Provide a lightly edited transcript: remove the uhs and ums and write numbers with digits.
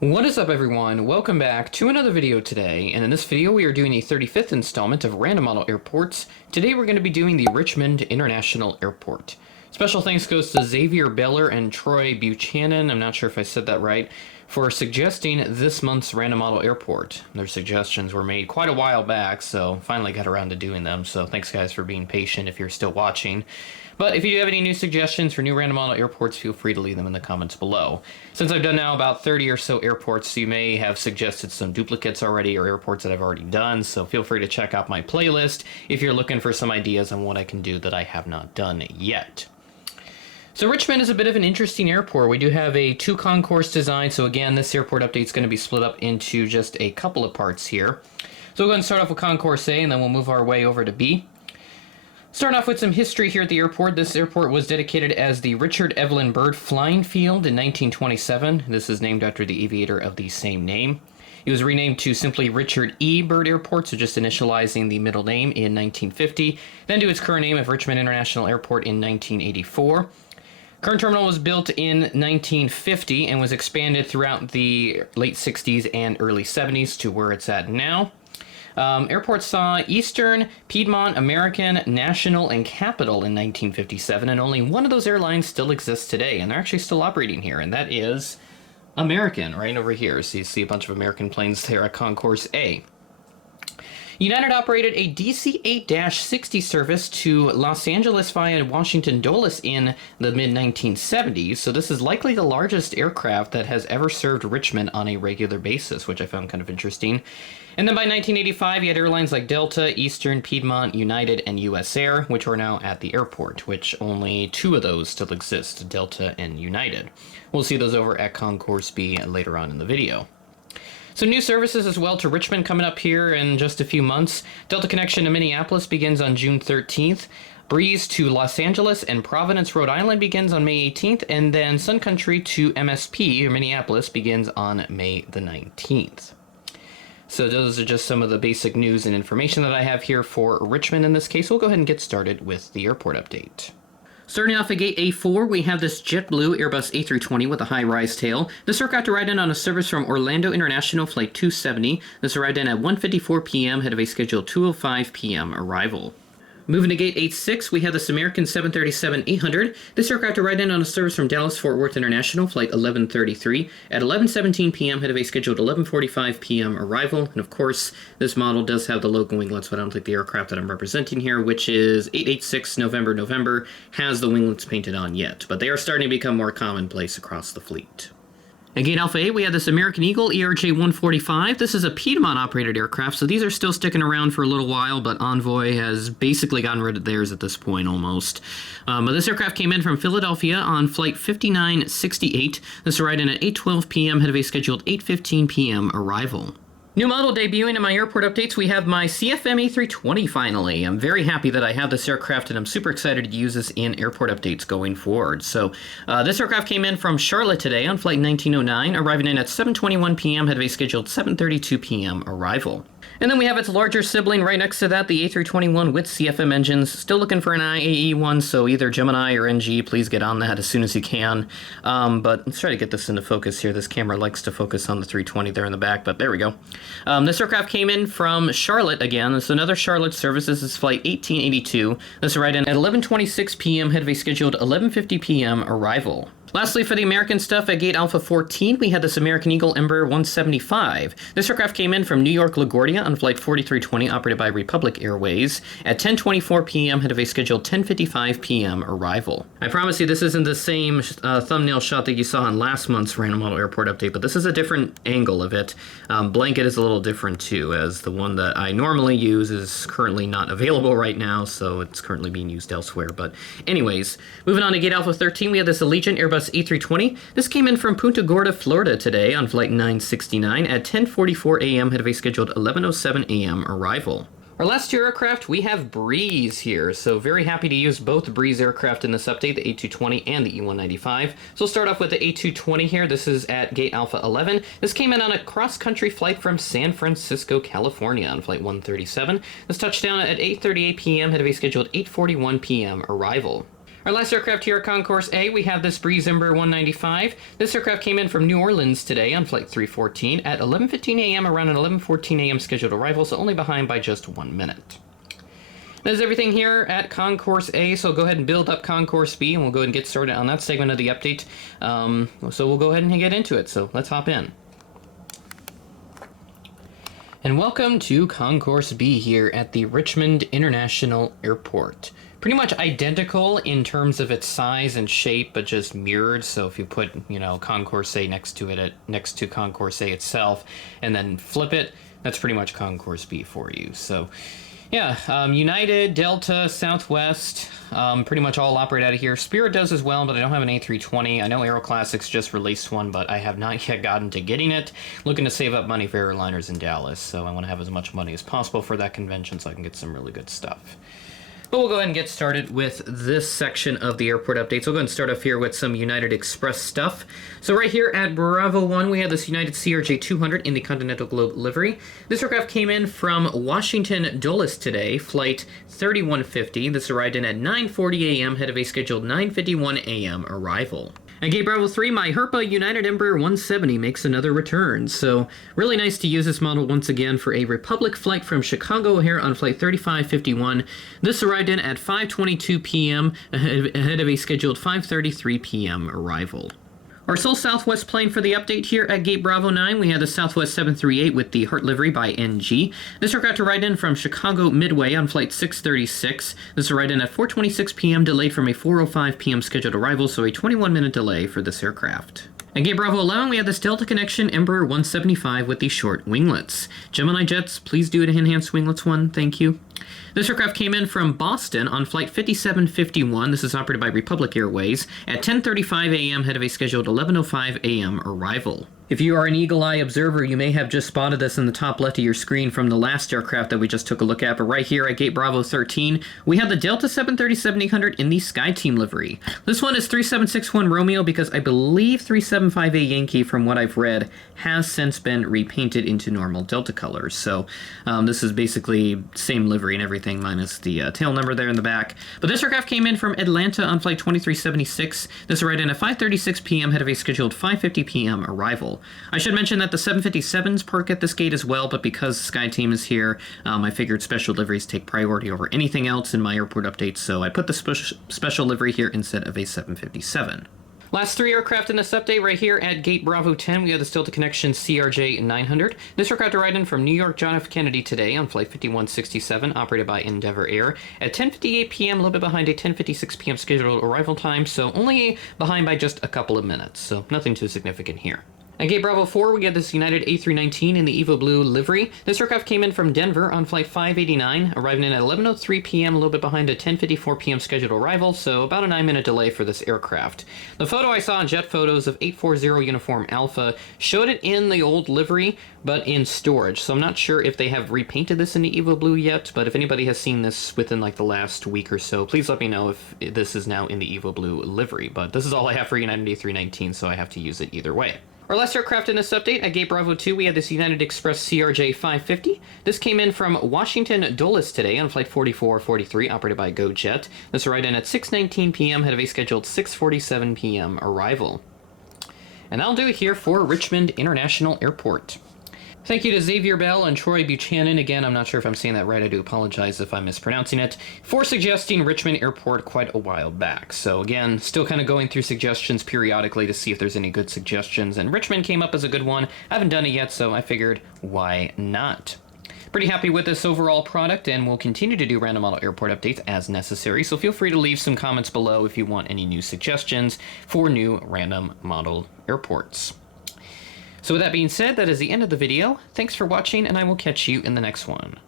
What is up, everyone? Welcome back to another video today, and in this video we are doing a 35th installment of Random Model Airports. Today we're going to be doing the Richmond International Airport. Special thanks goes to Xavier Beller and Troy Buchanan, I'm not sure if I said that right, for suggesting this month's Random Model Airport. Their suggestions were made quite a while back, so finally got around to doing them, so thanks guys for being patient if you're still watching. But if you do have any new suggestions for new Random Model Airports, feel free to leave them in the comments below. Since I've done now about 30 or so airports, you may have suggested some duplicates already or airports that I've already done, so feel free to check out my playlist if you're looking for some ideas on what I can do that I have not done yet. So Richmond is a bit of an interesting airport. We do have a two-concourse design, so again, this airport update is going to be split up into just a couple of parts here. So we'll go ahead and start off with Concourse A, and then we'll move our way over to B. Starting off with some history here at the airport. This airport was dedicated as the Richard Evelyn Byrd Flying Field in 1927. This is named after the aviator of the same name. It was renamed to simply Richard E. Byrd Airport, so just initializing the middle name in 1950, then to its current name of Richmond International Airport in 1984. Current terminal was built in 1950 and was expanded throughout the late 60s and early 70s to where it's at now. Airport saw Eastern, Piedmont, American, National, and Capital in 1957, and only one of those airlines still exists today, and they're actually still operating here, and that is American, right over here. So you see a bunch of American planes there at Concourse A. United operated a DC-8-60 service to Los Angeles via Washington Dulles in the mid-1970s, so this is likely the largest aircraft that has ever served Richmond on a regular basis, which I found kind of interesting. And then by 1985, you had airlines like Delta, Eastern, Piedmont, United, and US Air, which are now at the airport, which only two of those still exist, Delta and United. We'll see those over at Concourse B later on in the video. So new services as well to Richmond coming up here in just a few months. Delta connection to Minneapolis begins on June 13th. Breeze to Los Angeles and Providence, Rhode Island begins on May 18th, and then Sun Country to MSP, or Minneapolis, begins on May the 19th. So those are just some of the basic news and information that I have here for Richmond in this case. We'll go ahead and get started with the airport update. Starting off at gate A4, we have this JetBlue Airbus A320 with a high-rise tail. This aircraft arrived in on a service from Orlando International Flight 270. This arrived in at 1:54 p.m., ahead of a scheduled 2:05 p.m. arrival. Moving to gate 86, we have this American 737-800. This aircraft arrived in on a service from Dallas-Fort Worth International, Flight 1133, at 11:17 p.m., ahead of a scheduled 11:45 p.m. arrival. And of course, this model does have the logo winglets, but I don't think the aircraft that I'm representing here, which is 886 November, has the winglets painted on yet. But they are starting to become more commonplace across the fleet. At Gate Alpha 8, we have this American Eagle ERJ-145. This is a Piedmont-operated aircraft, so these are still sticking around for a little while, but Envoy has basically gotten rid of theirs at this point, almost. But this aircraft came in from Philadelphia on Flight 5968. This arrived in at 8:12 p.m., ahead of a scheduled 8:15 p.m. arrival. New model debuting in my airport updates, we have my CFM A320 finally. I'm very happy that I have this aircraft, and I'm super excited to use this in airport updates going forward. So this aircraft came in from Charlotte today on Flight 1909, arriving in at 7:21 p.m., ahead of a scheduled 7:32 p.m. arrival. And then we have its larger sibling right next to that, the A321 with CFM engines. Still looking for an IAE one, so either Gemini or NG, please get on that as soon as you can. But let's try to get this into focus here. This camera likes to focus on the 320 there in the back, but there we go. This aircraft came in from Charlotte again. This is another Charlotte service. This is Flight 1882. This arrived in at 11:26 p.m., ahead of a scheduled 11:50 p.m. arrival. Lastly, for the American stuff, at Gate Alpha 14, we had this American Eagle Embraer 175. This aircraft came in from New York LaGuardia on Flight 4320, operated by Republic Airways, at 10:24 p.m., ahead of a scheduled 10:55 p.m. arrival. I promise you this isn't the same thumbnail shot that you saw in last month's Random Model Airport update, but this is a different angle of it. Blanket is a little different too, as the one that I normally use is currently not available right now, so it's currently being used elsewhere. But anyways, moving on to Gate Alpha 13, we have this Allegiant Airbus A320. This came in from Punta Gorda, Florida today on Flight 969 at 10:44 a.m., ahead of a scheduled 11:07 a.m. arrival. Our last two aircraft, we have Breeze here, so very happy to use both Breeze aircraft in this update, the A220 and the E195. So we'll start off with the A220 here. This is at Gate Alpha 11. This came in on a cross-country flight from San Francisco, California on Flight 137. This touched down at 8:38 p.m., ahead of a scheduled 8:41 p.m. arrival. Our last aircraft here at Concourse A, we have this Breeze Embraer 195. This aircraft came in from New Orleans today on flight 314 at 11:15 a.m. around an 11:14 a.m. scheduled arrival, so only behind by just 1 minute. That's everything here at Concourse A, so go ahead and build up Concourse B, and we'll go ahead and get started on that segment of the update. So we'll go ahead and get into it, so let's hop in. And welcome to Concourse B here at the Richmond International Airport. Pretty much identical in terms of its size and shape, but just mirrored. So if you put, Concourse A next to Concourse A itself, and then flip it, that's pretty much Concourse B for you. So yeah, United, Delta, Southwest, pretty much all operate out of here. Spirit does as well, but I don't have an A320. I know Aeroclassics just released one, but I have not yet gotten to getting it. Looking to save up money for airliners in Dallas, so I want to have as much money as possible for that convention so I can get some really good stuff. But we'll go ahead and get started with this section of the airport updates. We'll go ahead and start off here with some United Express stuff. So right here at Bravo 1, we have this United CRJ 200 in the Continental Globe livery. This aircraft came in from Washington Dulles today, flight 3150. This arrived in at 9:40 a.m., ahead of a scheduled 9:51 a.m. arrival. At Gate Bravo 3, my Herpa United Embraer 170 makes another return, so really nice to use this model once again for a Republic flight from Chicago O'Hare on flight 3551. This arrived in at 5:22 p.m. ahead of a scheduled 5:33 p.m. arrival. Our sole Southwest plane for the update here at Gate Bravo 9, we have the Southwest 738 with the Heart livery by NG. This aircraft arrived in from Chicago Midway on flight 636. This arrived in at 4:26 p.m. delayed from a 4:05 p.m. scheduled arrival, so a 21-minute delay for this aircraft. At Gate Bravo 11, we have this Delta Connection Embraer 175 with the short winglets. Gemini jets, please do an enhanced winglets one, thank you. This aircraft came in from Boston on flight 5751. This is operated by Republic Airways at 10:35 a.m. ahead of a scheduled 11:05 a.m. arrival. If you are an eagle-eye observer, you may have just spotted this in the top left of your screen from the last aircraft that we just took a look at, but right here at Gate Bravo 13, we have the Delta 737-800 in the SkyTeam livery. This one is 3761 Romeo because I believe 375A Yankee, from what I've read, has since been repainted into normal Delta colors. So this is basically same livery and everything minus the tail number there in the back. But this aircraft came in from Atlanta on flight 2376. This arrived in at 5:36 p.m. ahead of a scheduled 5:50 p.m. arrival. I should mention that the 757s park at this gate as well, but because SkyTeam is here, I figured special liveries take priority over anything else in my airport updates, so I put the special livery here instead of a 757. Last three aircraft in this update right here at Gate Bravo 10, we have the Delta Connection CRJ 900. This aircraft arrived in from New York John F. Kennedy today on flight 5167, operated by Endeavor Air, at 10:58 p.m., a little bit behind a 10:56 p.m. scheduled arrival time, so only behind by just a couple of minutes, so nothing too significant here. At Gate Bravo 4, we get this United A319 in the Evo Blue livery. This aircraft came in from Denver on flight 589, arriving in at 11:03 p.m., a little bit behind a 10:54 p.m. scheduled arrival, so about a 9-minute delay for this aircraft. The photo I saw on Jet Photos of 840 Uniform Alpha showed it in the old livery, but in storage, so I'm not sure if they have repainted this in the Evo Blue yet, but if anybody has seen this within like the last week or so, please let me know if this is now in the Evo Blue livery. But this is all I have for United A319, so I have to use it either way. Our last aircraft in this update, at Gate Bravo 2, we had this United Express CRJ 550. This came in from Washington Dulles today on flight 4443, operated by GoJet. This arrived in at 6:19 p.m., ahead of a scheduled 6:47 p.m. arrival. And that'll do it here for Richmond International Airport. Thank you to Xavier Bell and Troy Buchanan. Again, I'm not sure if I'm saying that right. I do apologize if I'm mispronouncing it, for suggesting Richmond Airport quite a while back. So again, still kind of going through suggestions periodically to see if there's any good suggestions, and Richmond came up as a good one. I haven't done it yet, so I figured, why not? Pretty happy with this overall product, and we'll continue to do random model airport updates as necessary, so feel free to leave some comments below if you want any new suggestions for new random model airports. So with that being said, that is the end of the video. Thanks for watching, and I will catch you in the next one.